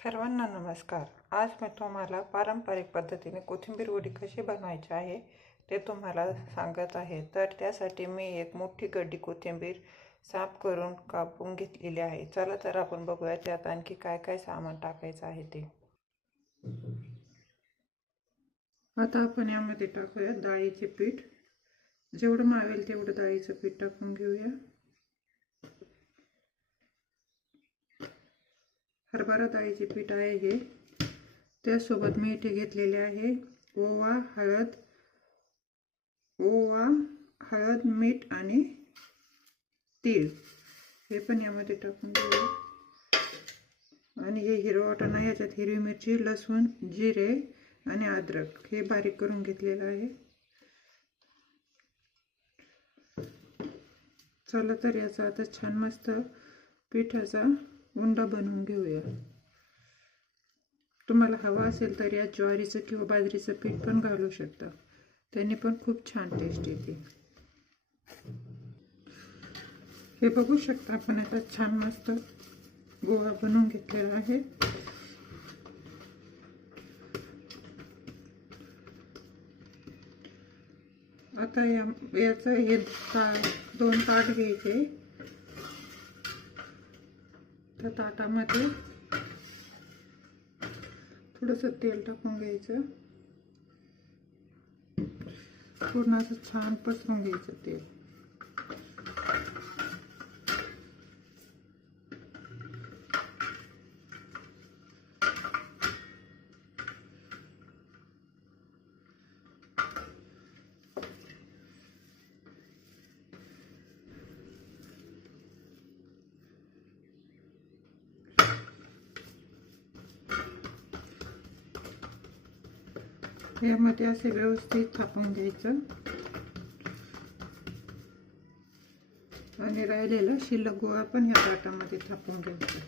सर्वांना नमस्कार। आज मी तुम्हाला पारंपरिक पद्धतीने कोथिंबीर वडी कशी बनवायची आहे ते तुम्हाला सांगत आहे। तर त्यासाठी मी एक मोठी गड्डी कोथिंबीर साफ करून कापून घेतलेली आहे। चला तर आपण बघूया त्यात आणखी काय काय सामान टाकायचं आहे ते। आता आपण यामध्ये टाकूया डाळीचे पीठ। जेवढं मावेल तेवढं डाळीचं पीठ टाकून घेऊया। हरभरा डाळीचे पीठ आहे हे। त्यासोबत मीठ घेतलेले आहे। ओवा, हळद, मीठ आणि तीळ हे पण यामध्ये टाकून घेऊया। आणि हे हिरवा वाटाणा, याच्यात हिरवी मिरची, लसूण, जिरे आणि अद्रक हे बारीक करून घेतलेलं आहे। चला तर याचा आता छान मस्त पिठाचा उंडा बनवून घेऊया। तुम्हाला हवा असेल तर या ज्वारीचं किंवा बाजरीचं पीठ पण घालू शकता, त्याने पण खूप छान टेस्ट येते। हे बघू शकता आपण आता छान मस्त गोळा बनवून घेतलेला आहे। आता याचं हे दोन ताट घ्यायचे। त्या ताटामध्ये थोडंसं तेल टाकून घ्यायचं। पूर्ण असं छान पसरून घ्यायचं तेल। यामध्ये असे व्यवस्थित थापून घ्यायचं आणि राहिलेला शिल्लक गोळा पण ह्या ताटामध्ये थापून घ्यायचं।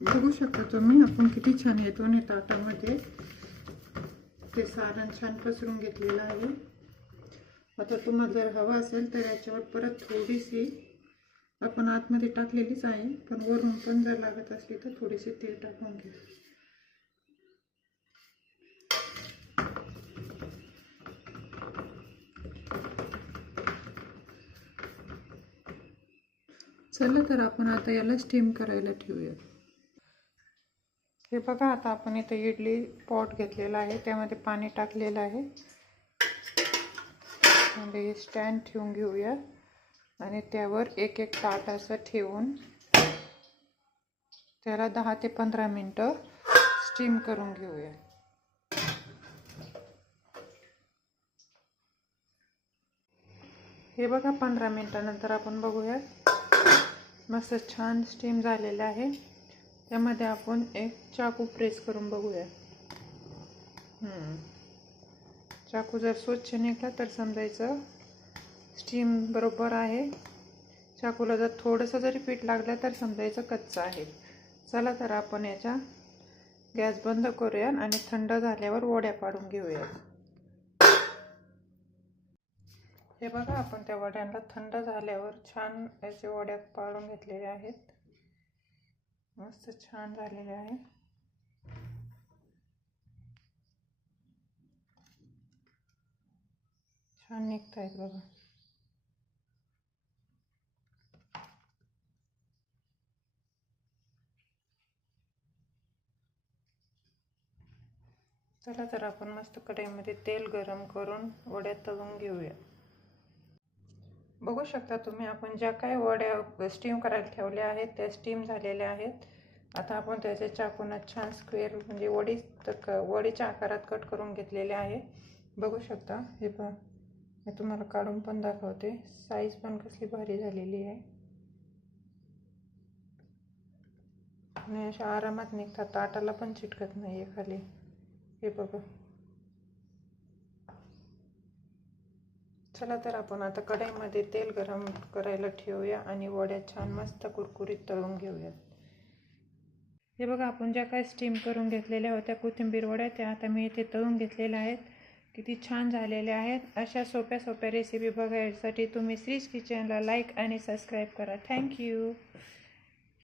बघू शकता तुम्ही आपण किती छान येतो आणि ताटामध्ये ते सारण छान पसरून घेतलेलं आहे। आता तुम्हाला जर हवा असेल तर याच्यावर परत थोडीशी आपण आतमध्ये टाकलेलीच आहे, पण वरून पण जर लागत असली तर थोडीशी तेल टाकून घ्या। चला तर आपण आता याला स्टीम करायला ठेवूया। हे बघा, आता आपण इथे इडली पॉट घेतलेला आहे, त्यामध्ये पाणी टाकलेलं आहे। म्हणजे स्टँड ठेवून घेऊया आणि त्यावर एक एक ताट असं ठेवून त्याला 10 ते 15 मिनिटं स्टीम करून घेऊया। हे बघा, 15 मिनिटानंतर आपण बघूया, मस्त छान स्टीम झालेलं आहे। त्यामध्ये आपण एक चाकू प्रेस करून बघूया। चाकू जर स्वच्छ निघाला तर समजायचं स्टीम बरोबर आहे। चाकूला जर थोडंसं जरी पीठ लागलं तर समजायचं कच्चा आहे। चला तर आपण याचा गॅस बंद करूया आणि थंड झाल्यावर वड्या पाडून घेऊया। हे बघा, आपण त्या वड्यांना थंड झाल्यावर छान याचे वड्या पाडून घेतलेल्या आहेत। मस्त छान झालेले आहे। छान निघत आहेत बघा। चला तर आपण मस्त कढईमध्ये तेल गरम करून वड्या तळून घेऊया। बघू शकता तुम्ही आपण ज्या काही वड्या स्टीम करायला ठेवल्या आहेत त्या स्टीम झालेल्या आहेत। आता आपण त्याचे चाकूने छान स्क्वेअर म्हणजे वडीच्या आकारात कट करून घेतलेले आहे। बघू शकता, हे पहा, मी तुम्हाला काढून पण दाखवते, साईज पण कसली भारी झालेली आहे आणि अशा आरामात निघतात, ताटाला पण चिटकत नाही आहे खाली। हे बघा। चला तर आपण आता कढईमध्ये तेल गरम करायला ठेवूया आणि वड्या छान मस्त कुरकुरीत तळून घेऊया। हे बघा, आपण ज्या काही स्टीम करून घेतलेल्या होत्या कोथिंबीर वड्या त्या आता मी इथे तळून घेतलेल्या आहेत। किती छान झालेले आहेत। अशा सोप्या सोप्या रेसिपी बघायसाठी तुम्ही श्रीज किचनला लाईक आणि सबस्क्राईब करा। थँक्यू।